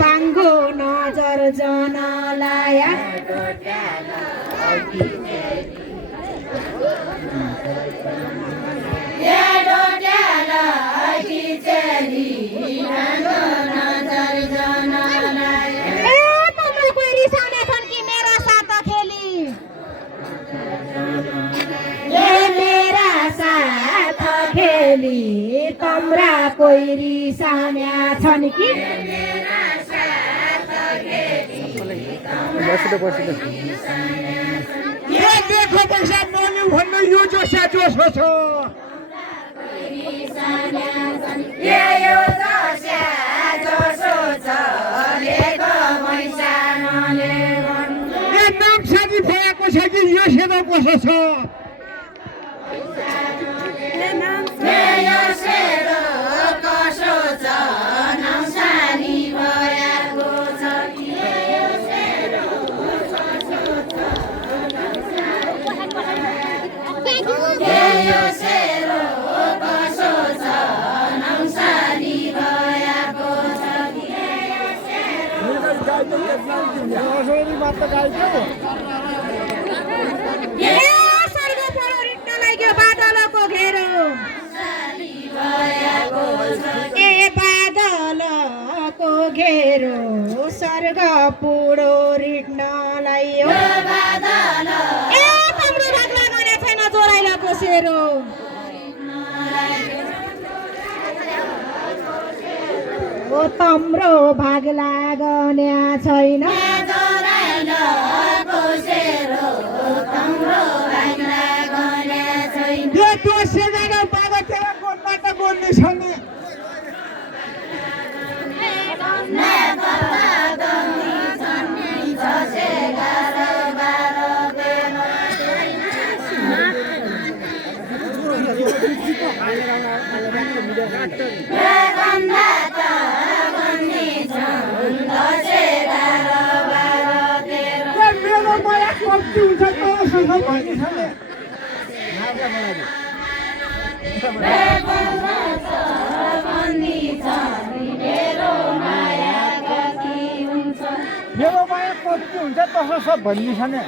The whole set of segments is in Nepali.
बाङ्गो नजर जनलाया तम्रा कोही रिसान्या छन् कि देखो पैसा नलिउ भन्नु यो जोसा जोसो छ नाम साथी भएको छ कि यो सेवा कसो छ बादलको घेरो बादलको घेरो सर्ग पुडो रिट्नलाई तम्रो भाग लागने छैन जोराइलाको सेरो ओ तम्रो भाग लाग्ने छैन मेरो माया कति हुन्छ तसो सब भन्ने छ नि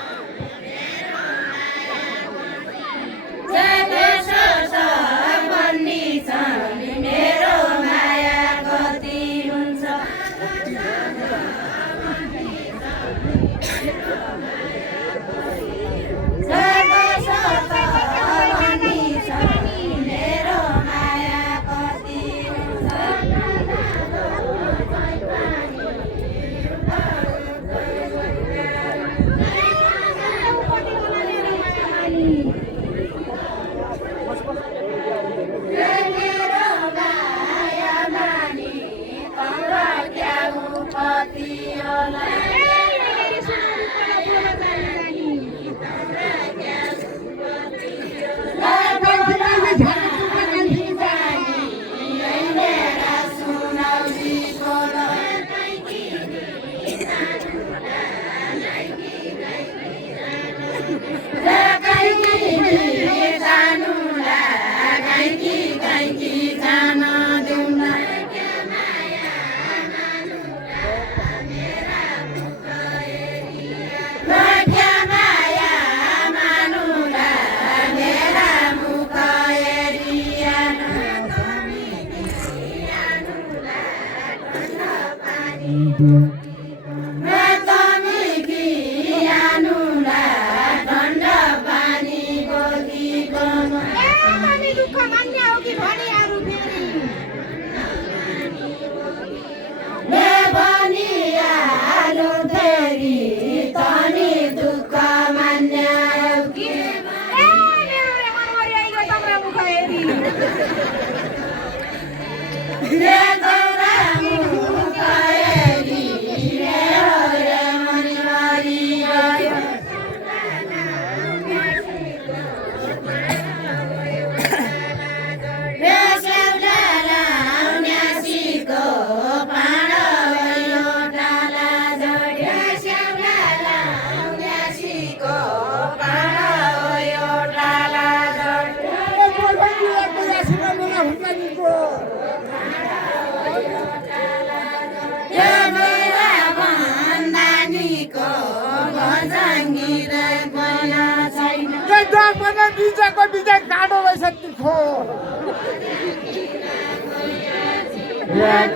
भने बिजेको बिजे काँडो रहेछ तिखो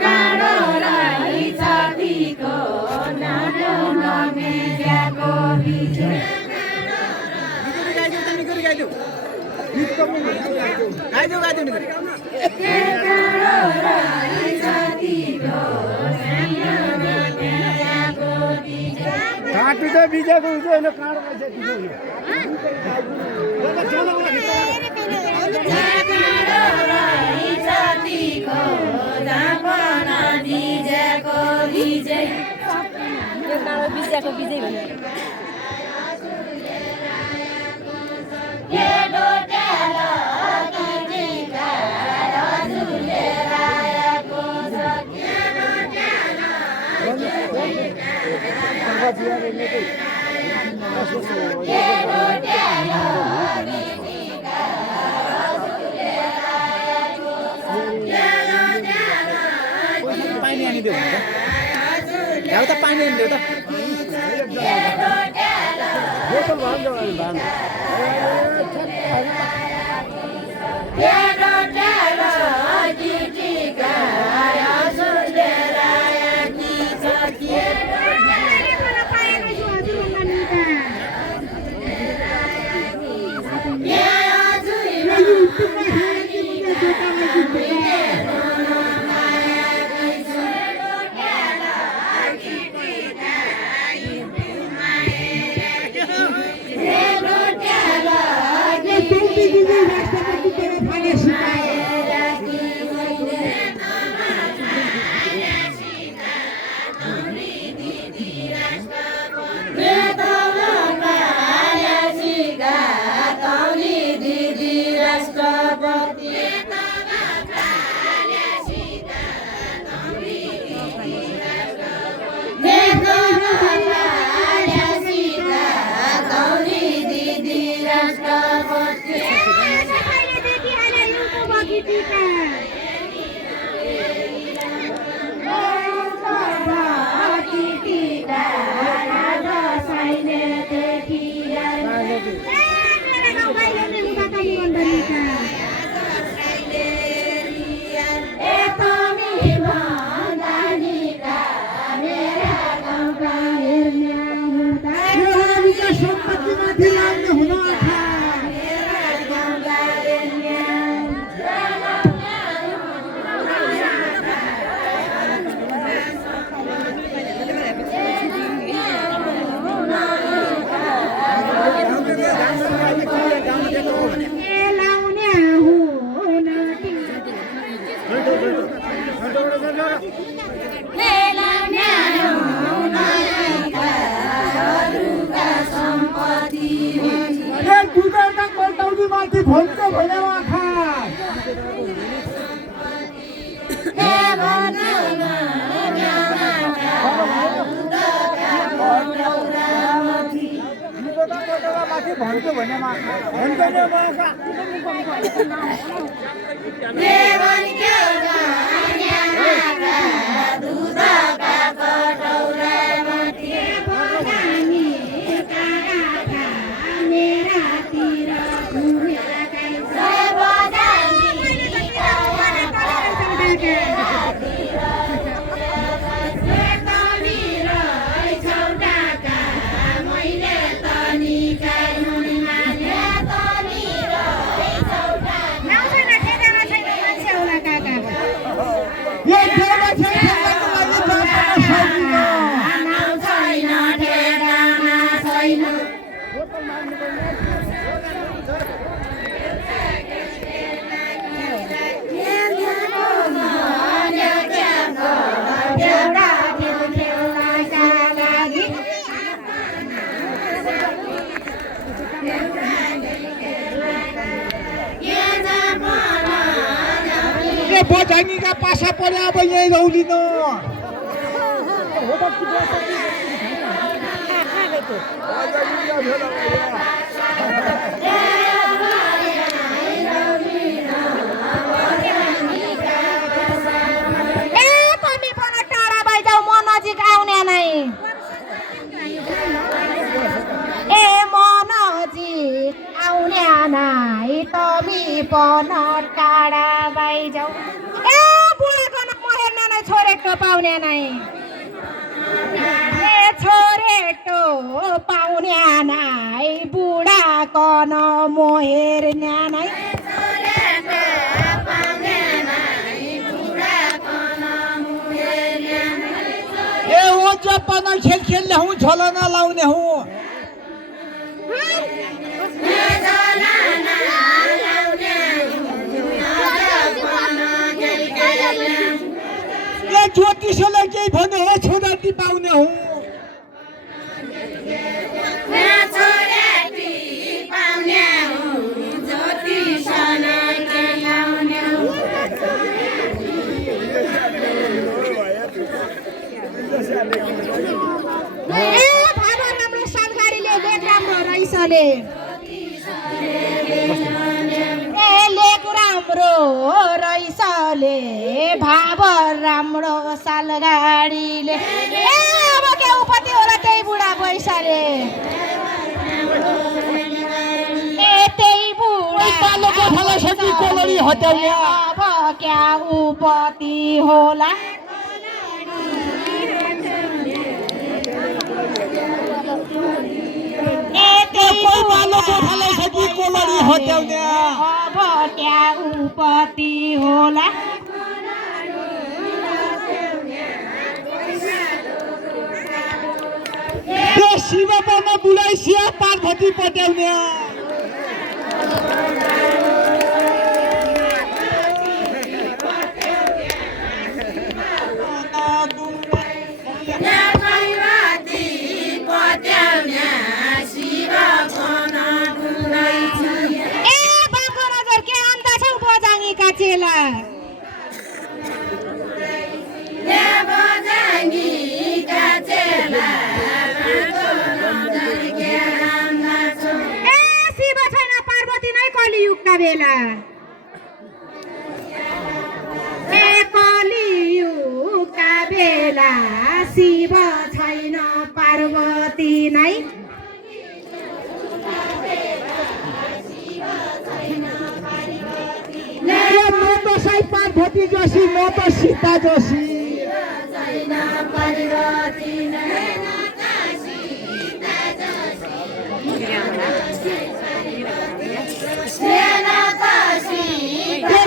काँडो रहेछ तिखो नानो नमेल्याको बिजे काँटो चाहिँ बिजेको होइन काँडो रहेछ तिखो बिजेको बिजै भन्यो पानी आनिदेऊ त पानी आनिदेऊ त बोतल भान भन्छु भने बजाइनीका पासा पर्यो अब यहीँ रौलिन टाढा भइजाऊ म नजिक आउने नै ए म नजिक आउने पन टाढा बाइजाऊ ए बुढाको न महेर्न नै छोरेटो पाउने नै ए छोरेटो पाउने नै बुढाको न मोहेर्न नै ए वो जपना खेल खेल्ने हूँ झोलना लाउने हूँ ये ज्योतिषलाई केही भन्नु हो छोराटी पाउने हूँ ए लेख राम्रो रैसले भाव राम्रो सालगाडीले ए अब के उपति होला त्यही बुढा पैसाले ए त्यही बुढा अब क्या उपति होला अब क्या उपति होला शिवमा बुढाइसिया पार्वती पट्याउने चेला शिव छैन पार्वती नै कलियुगका बेला ए कलियुगका बेला शिव छैन पार्वती नै पार्वती जोशी म त सीता जोशी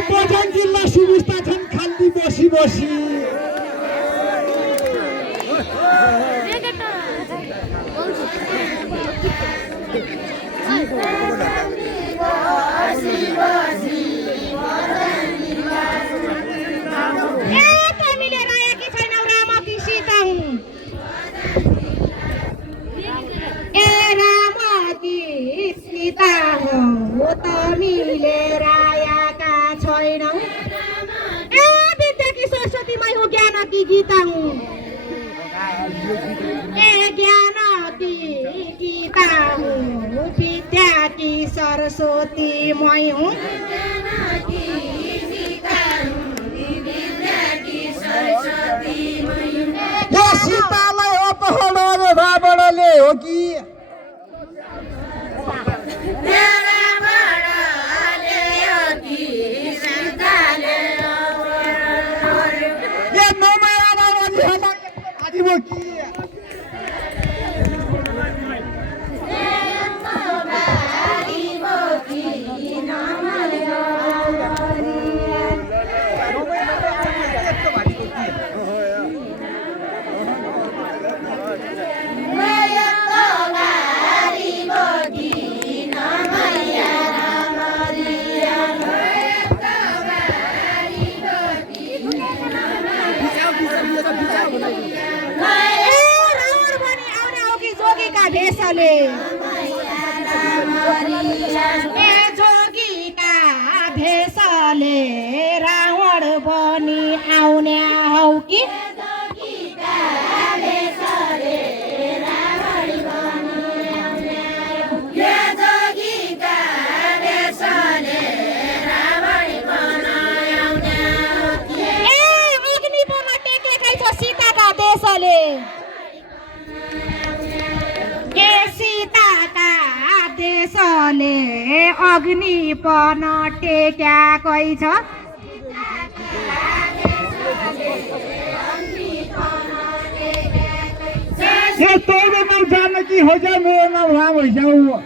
बझाङ जिल्ला सुविस्ता छन् खाल्दी बसी बसी मिलेर आएका छैनौ ए विद्याकी सरस्वतीमै हो ज्ञानकी गीता हुँ ए ज्ञानकी गीता हुँ विद्याकी सरस्वतीमै हुँ सीतालाई अपहरण रावणले हो कि भेषले जोगीका भेषले रावण बनी आउने हौ कि अग्निपमा टेकेकै छ सीताका देशले सीताका देशले अग्नि पन टेक्याकै छ ये तेरे नाम जानकी हो जाए मेरा नाम राम हो जाऊँ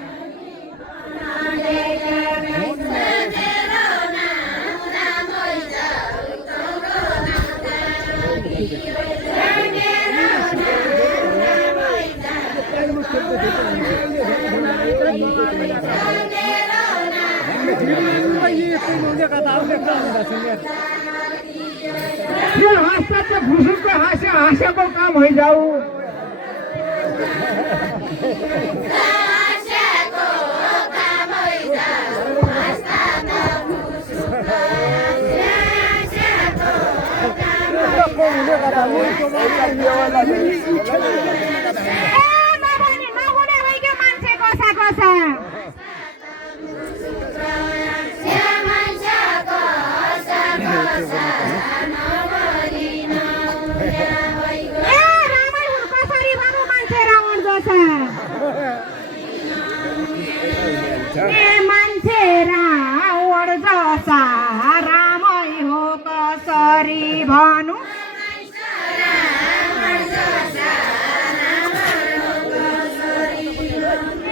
ये हास्ता तो घुसुर को हास्या को काम हो जाऊँ नहुने भइगयो मान्छे कसा कसा कसरी भनौँ मान्छे रावण जसा मान्छे रावण जसा रामै हो कसरी भनौँ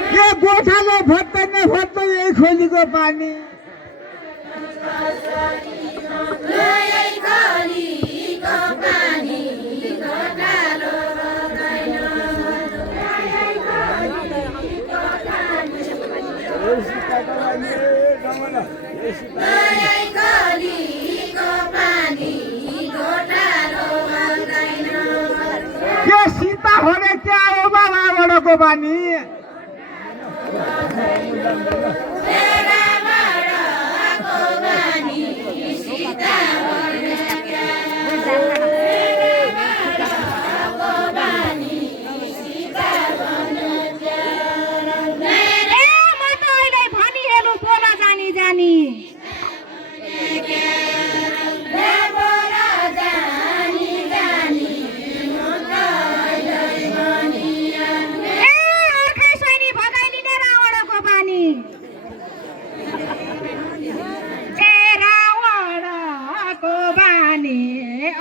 ये गोठालो फट्दैन फट्दै यही खोलीको पानी के सीता होने क्या हो बाबाको पानी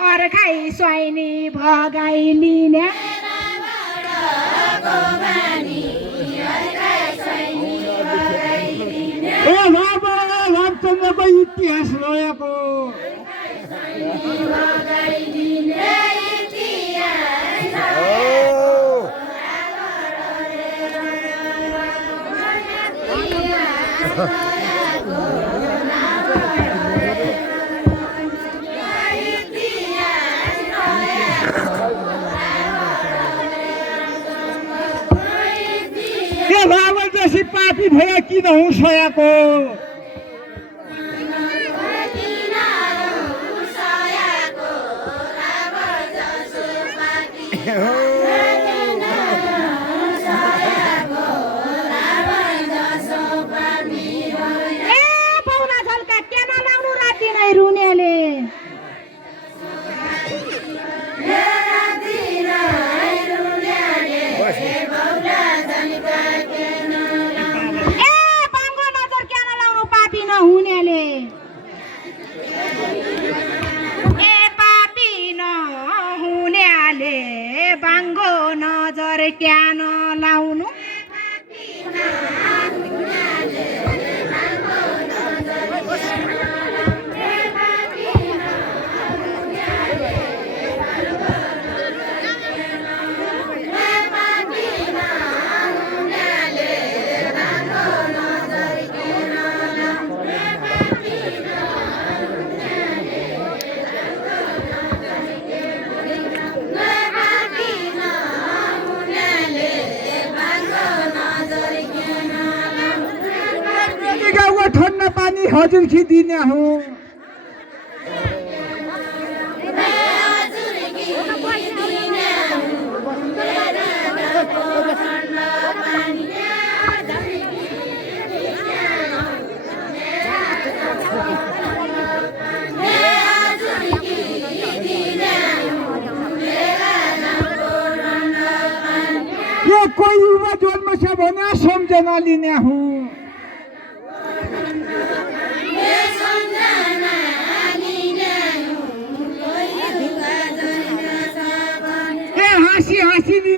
अर्खाई स्वाइनी भगाइलिने रामचन्द्रको इतिहास रहेको रावण जैसी पापी भए किन हुँ सयाको पाउला झल्का केना लाउनु राति नै रुनेले हुनेले पापी नहुनेले बाङ्गो नजर क्या नलाउनु ठन्डा पानी हजुर की दिने हूँ ये कोई युवा जन्म से बना समझना लिने हूँ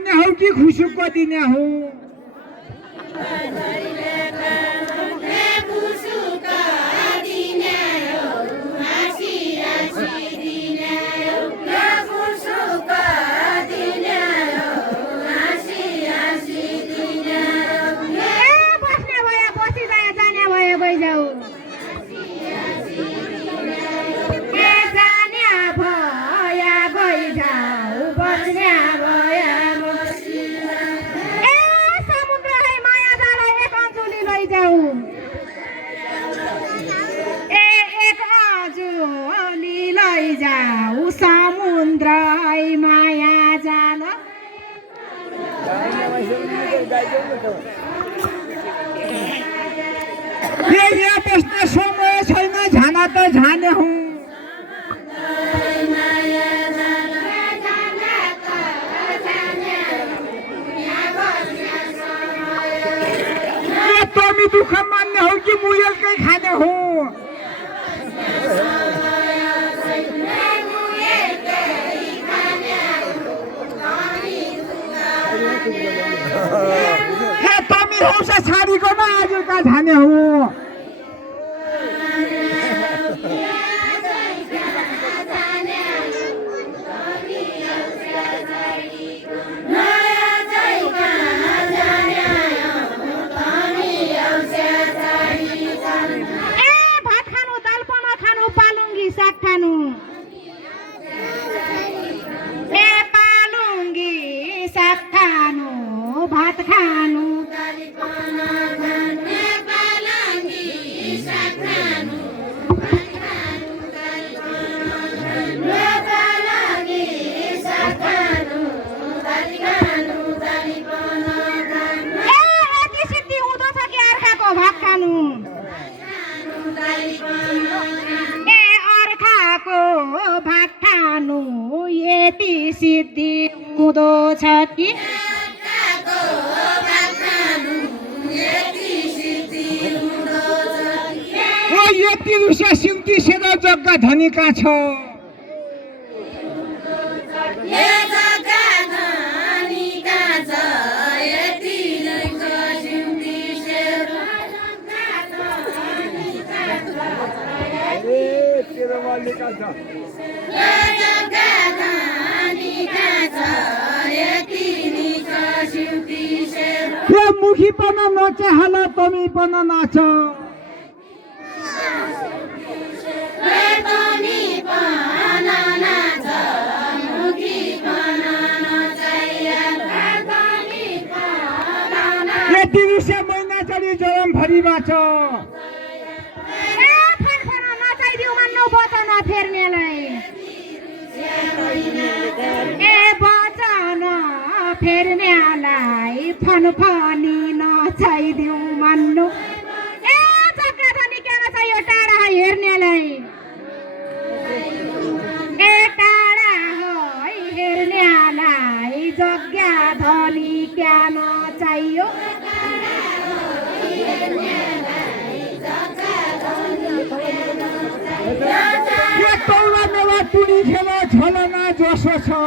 दिने हौ कि खुसुकको दिने हौ समुद्र माया जाल यहाँ बस्ने समय छैन झाना त झाने हुँ तमी दुःख मान्ने हो कि मुयलकै खाने हो हे तमी हौसा छाडीकन आजका झाने हो भात खानु सिद्धि हुँदो छ कि अर्काको भात खानु अर्काको भात खानु यति सिद्धि हुँदो छ कि यति रुसा सिन्ती सेदा जग्गा धनीका छ मुखी पण नचे हाला तमी पण नाच यति रुसा महिना चढी जरम भरिमा छ नचाइदिउ मान्नु वचन फेर्नेलाई वचन फेर्नेलाई फनफनी नचाइदिउ मान्नु जग्गा धनी के नचाहियो टाढा हेर्नेलाई टाढा हेर्नेलाई जग्गा धनी क्या नचाहियो तौला मेवा टुनी खेल झलना जसो छ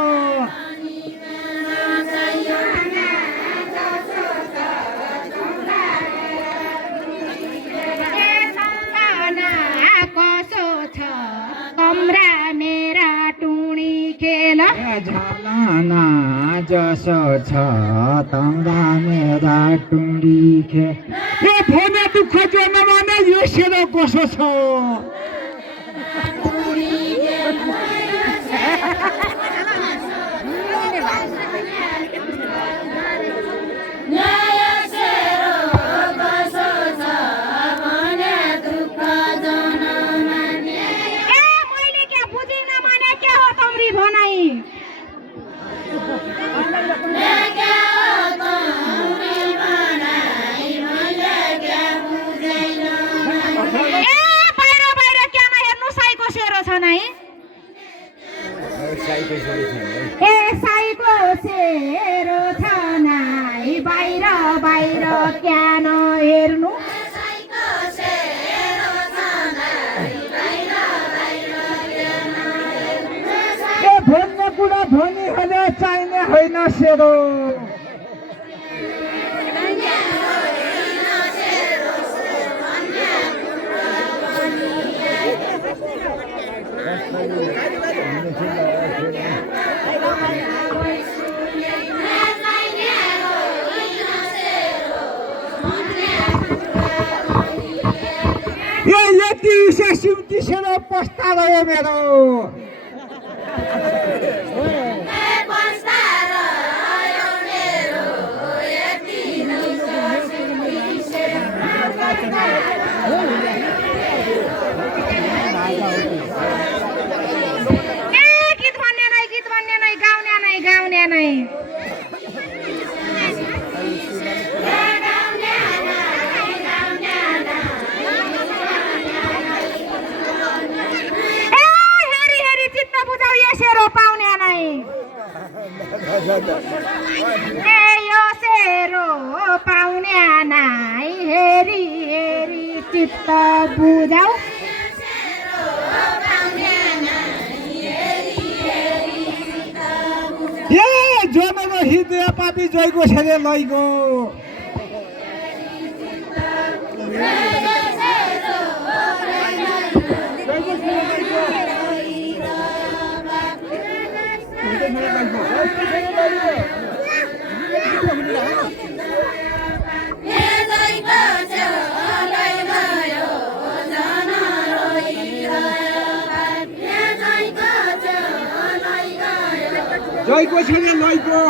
कसो छ कमरा मेरा टुनी खेल झलना जसो छ तौला मेरा टुनी खेल ए फोने दुःख जो नमाने यो सेरो कसो छ साईको सेरो छ नाइ बाहिर बाहिर क्या नहेर्नु भन्ने कुरा धनीहरूले चाहिने होइन सेरो। यो यति उसे सिम्ती सेरो पस्ता गयो मेरो। गीत भन्ने नै गाउने नै हेरी चित्त बुझाउ यो सेरो पाउने नै। ए यो सेरो पाउने नै हेरी हेरी चित्त बुझाउ। ए जनको हृदय पापी जयको छेले लैगो। जयको छेले लैगो।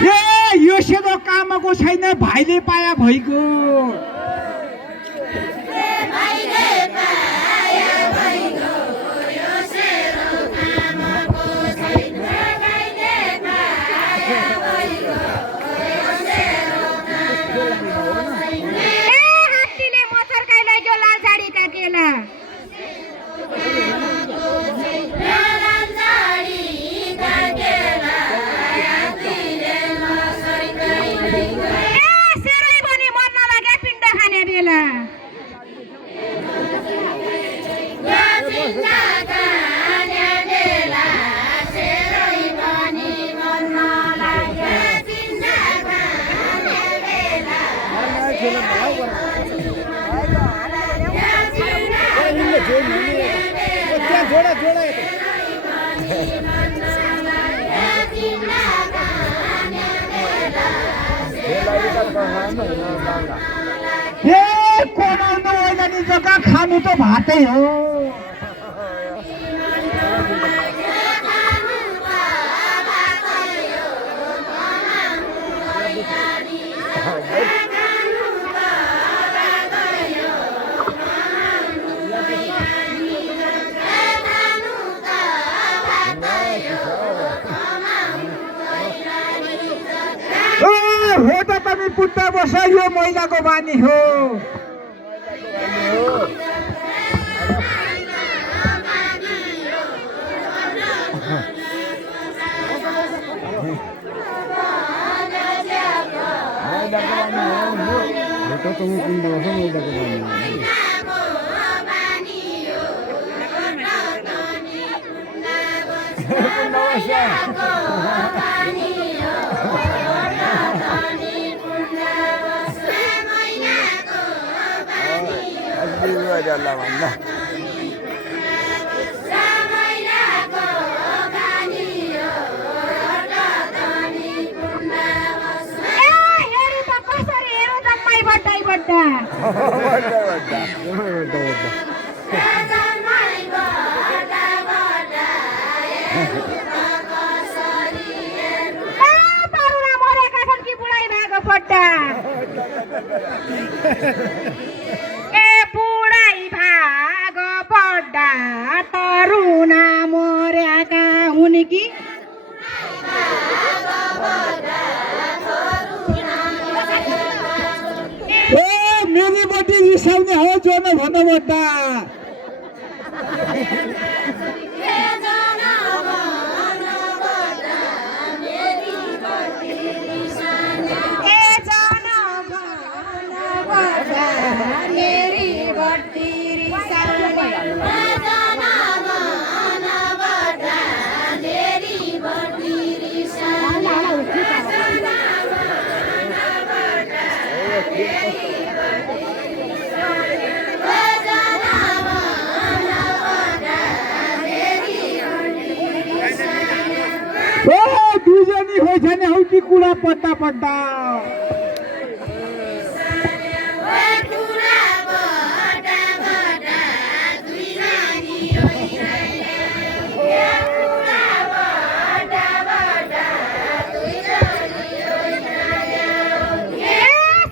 ए यो सेरो कामको छैन भाइले पाया भइगयो। कमाउनु होइन नि जग्गा खानु त भातै हो। हो त तपाईँ पुट्टा बस यो महिलाको बानी हो। ए बुढाई भाग बड्डा तरुना मर्याका हुन् कि मेरी बटी रिसाउने हो जो न भन्न बड्डा। मेरी बड्डी रिसानी दुईजनी होइ छैन हौ कि कुरा पट्टा पट्टा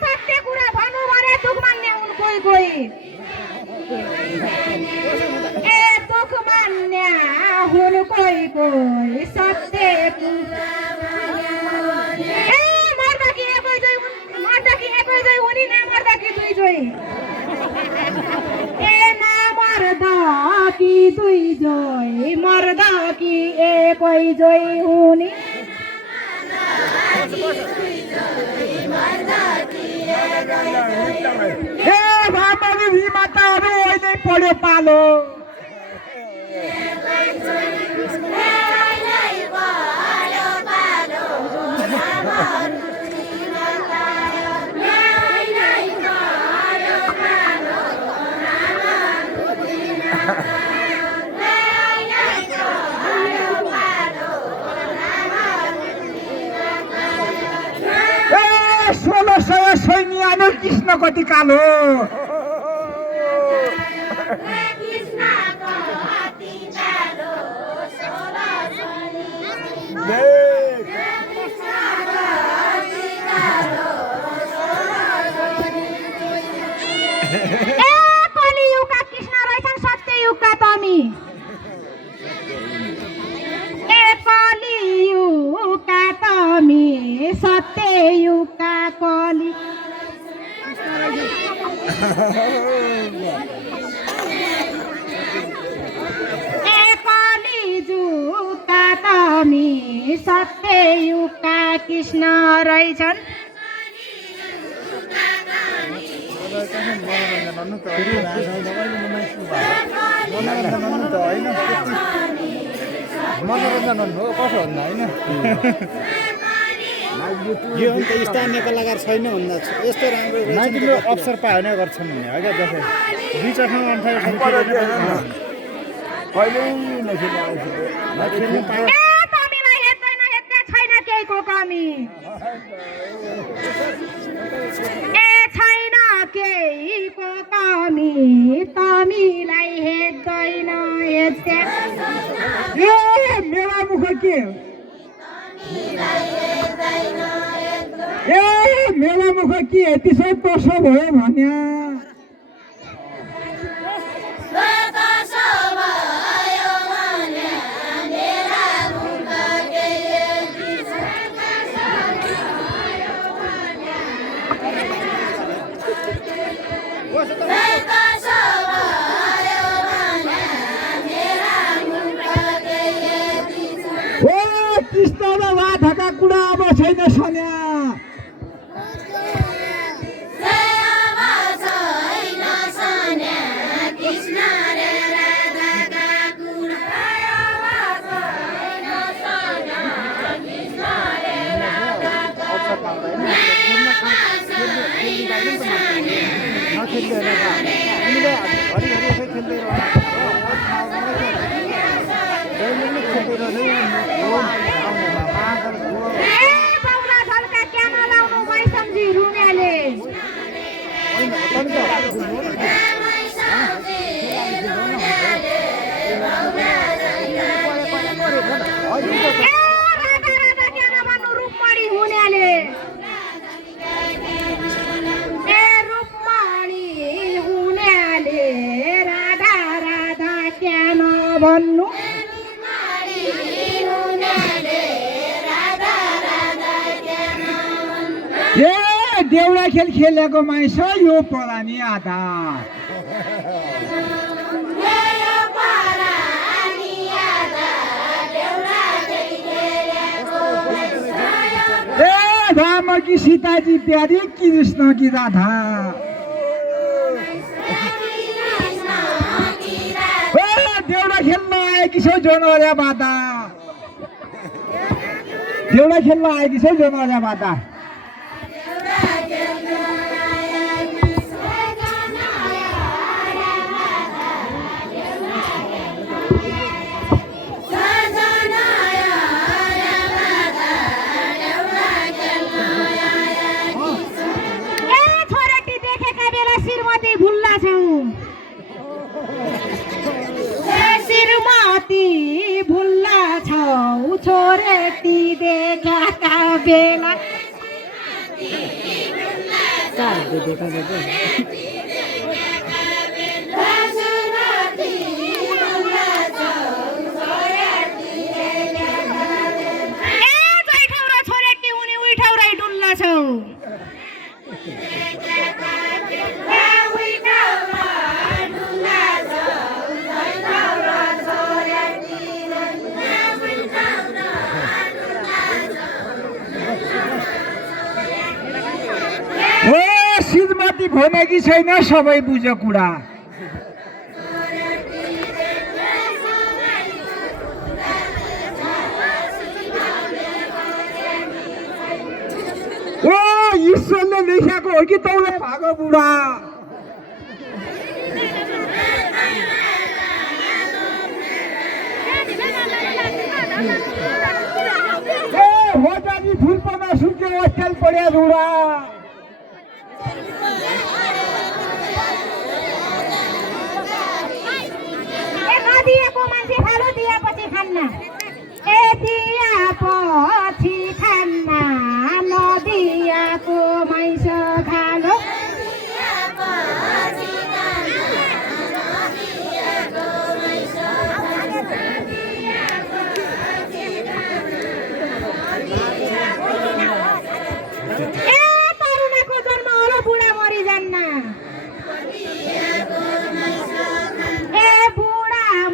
सत्य कुरा भन्नु भने दुख मान्ने हुन् कोही कोही दुख मान्ने हुन् कोही कोही सत्य मर्दा कि एकै जोइ हुन् न मर्दा कि दुई जोइ ना मर्दा कि दुई जोइ मर्दा कि एकै जोइ हुने भामाले भी माताहरू अहिले पढ्यो पालो सैन्य कृष्ण कति कालो कलियुगका कृष्ण रहेछन् सत्ययुगका तमी कलियुगका तमी सत्ययुगका कली कलिजुगका तमी सत्ययुगका कृष्ण रहेछन् मनोरञ्जन हो कसो भन्दा होइन यो अन्त स्थानीय कलाकार छैन भन्दा यस्तो राम्रो माइतीले अवसर पायो भने गर्छन् भने हो क्या जस्तै दुई चक्रमा केहीको कमी छैन केहीको कमी तमीलाई हेर्दैन हेर्दै मेरा मुख के मेरा मुख के त्यसै तसो भयो भन्या कृष्ण र राधाका कुरा अब छैन सन्या भन्नु देउडा खेल खेलेको माइस यो परानी आधार राम की सीता जी प्यारी कृष्ण की राधा देउडा खेल्न आएकी छौ जनवरिया माता देउडा खेल्न आएकी छौ जनवरिया माता भुल्ला छौ छोरेटी देखाका बेला छोरेटी उनी उही ठाउँ डुल्ला छौ श्रीमती भनेकी छैन सबै बुझ कुरा ओ ईश्वरले लेखेको हो कि तौले भागो बुढा हो जानी फुल पमा सुक्यो अस्टेल पड्या बुढा दिएको मान्छे खानु दिएपछि खान्न ए दिएपछि खान्न नदिएको माइस खानु ए तरुणाको जन्म होला बुढा मरि जान्न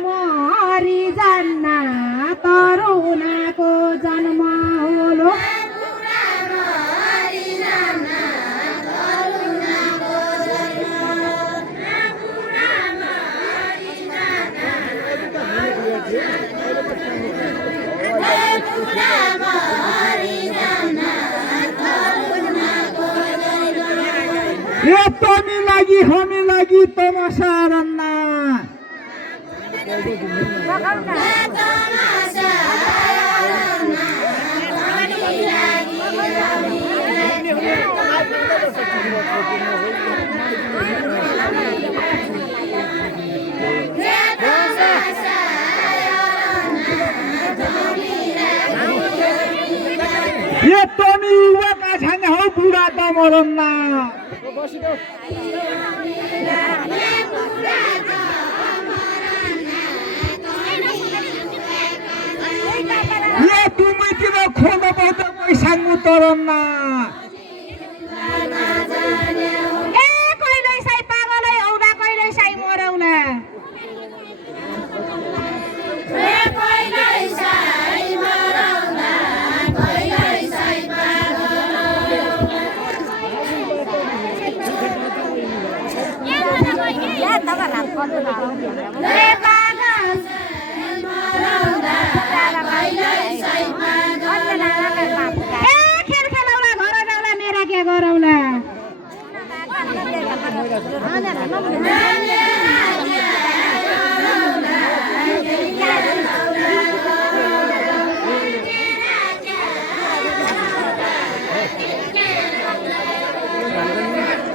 मरि जान्न तरुणाको जन्म होलो यो तमी लागि हामी लागि तमासा रन्ना ये तमी युवा छाने हौ बुढा त मरन्ना ये तुमैतिर खोद बहुत पैसा मुतरन्ना ए कहिले साइ पागलै औडा कहिले साइ मरौला ए कहिले साइ मरौला कहिले साइ या तब रात कतो ए पागल मरौला कहिले साइ मरौला ए खेल खेलौला घर जाउला मेरा के गरौला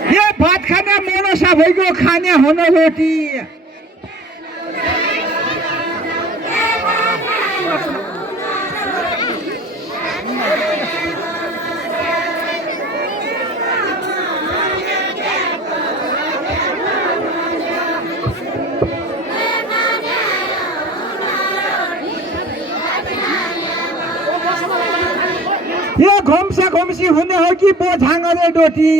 ये भात खाने मनसा भइगयो खाने हुन रोटी ये घोम्सा घोम्सी हुने हो कि बोझाङले डोटी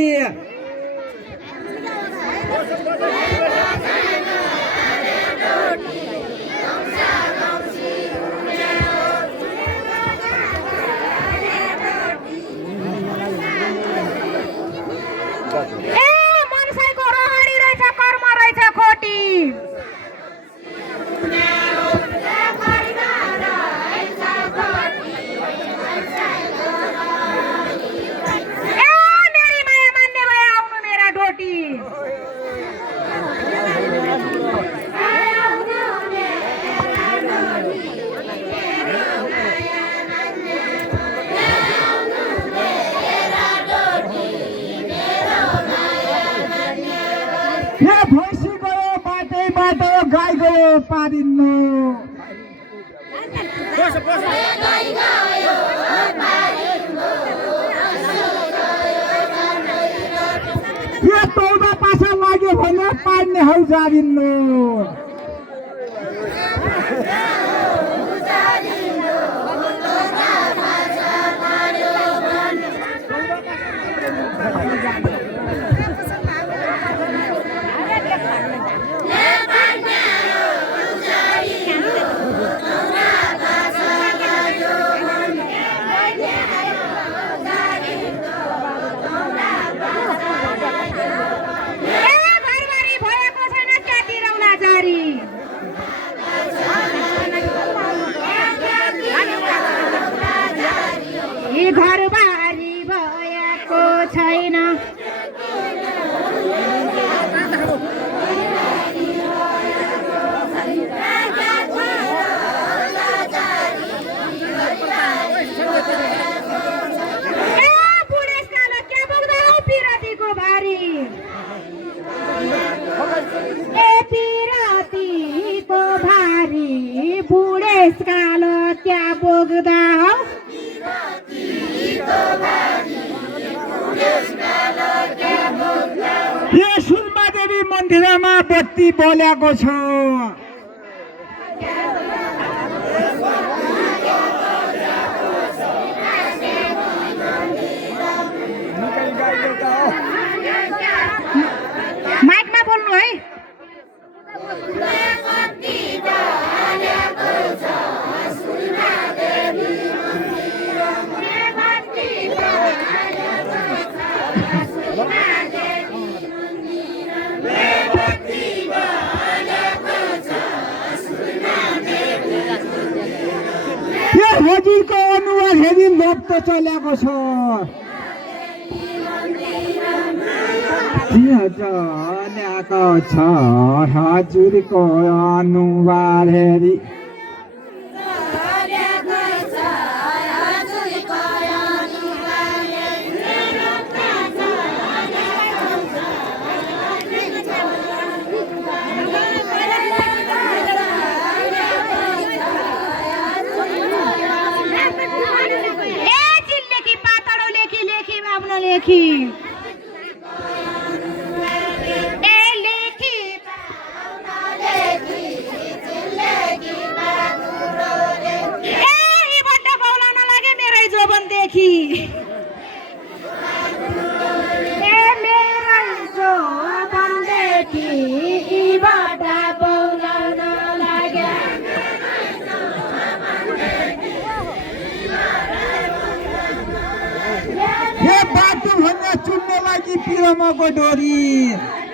ए मनसाइको रहडी रहेछ कर्म हे भैँसी गयो बाटैबाट गाई गयो पारिन्नु यो तौदा पासा लाग्यो भने पार्ने हौ जारिन्नु घरबारी भएको छैन बुढेसकाल के बोक्दा पिरातीको भारी पिरातीको भारी बुढेसकाल त्यहाँ बोक्दा हौ यो सुनमा देवी मन्दिरमा बत्ती बलेको छ माइकमा बोल्नु है हजुरको अनुहार हेरी लोभ त चलेको छ चलेको छ हजुरको अनुहार हेरी लेखी पिरोमाको डोरी